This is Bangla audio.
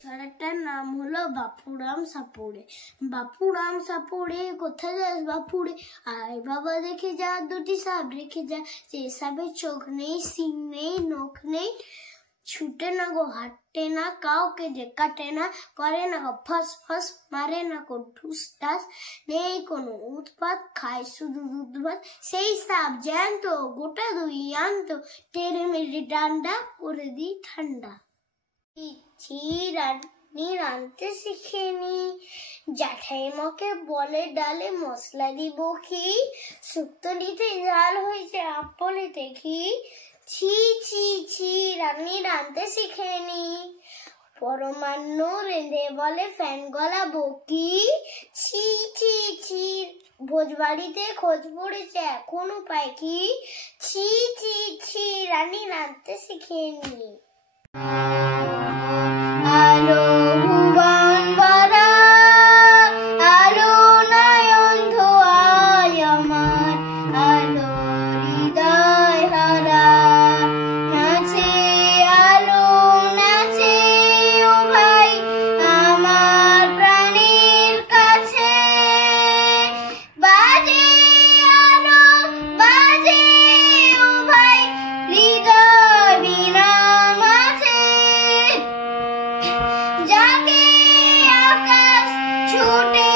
ছড়াটার নাম হলো বাপুরাম সাপুড়ে। বাপুরাম সাপুড়ে কোথায় যাস বাপুড়ে, আয় বাবা দেখে যা দুটি সাপ রেখে যা, সে সাপের চোখ নেই, সিং নেই, নখ নেই, ছুটে না গো হাঁটে না, কাউকে যে কাটে না, করে না গো ফস ফস, মারে না গো ঠুস টাস, নেই কোনো উৎপাত, খায় শুধু দুধ ভাত, সেই সাপ জ্যান্ত গোটা দুই আনত, টেরে মেরে ডান্ডা করে দিই ঠান্ডা। রানী রাঁধতে শিখেনি, জ্যাঠাইমাকে বলে ডালে মশলা দিব কি, শুক্তো দিতে ঝাল হয়েছে আপলিতে ঘি, ছি ছি ছি রানী রাঁধতে শিখেনি, পরমান্ন রেঁধে বলে ফ্যান গলাবো কি, ছি ছি ছি ভোজবাড়িতে খোঁজ পড়েছে এখন উপায় কি, ছি ছি ছি রানী রাঁধতে শিখেনি। আলো ভুবন ভরা, আলো নয়ন ধোয়ায় আমার, আলো হৃদয় হারা, নাচে আলো নাচে ও ভাই আমার প্রাণের কাছে, বাজে আলো বাজে ও ভাই হৃদয় বিরাম আছে, জাগে আকাশ ছুটে